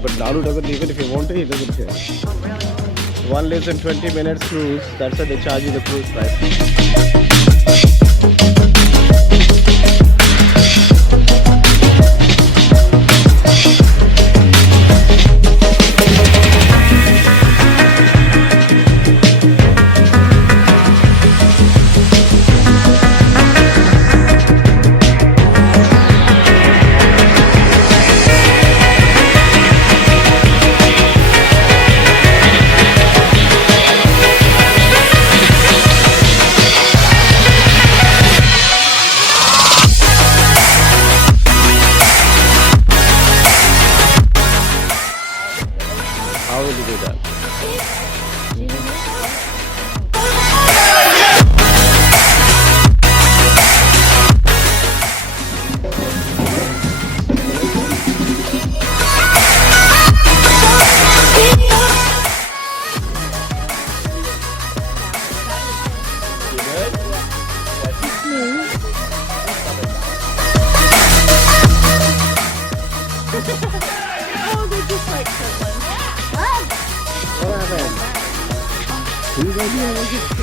But Lalu doesn't, even if you want to, he doesn't care. Oh, really? One lives in 20 minutes cruise, that's why they charge you the cruise price. How will you do that? You good? Oh, they're just like siblings. What happened? Who's going to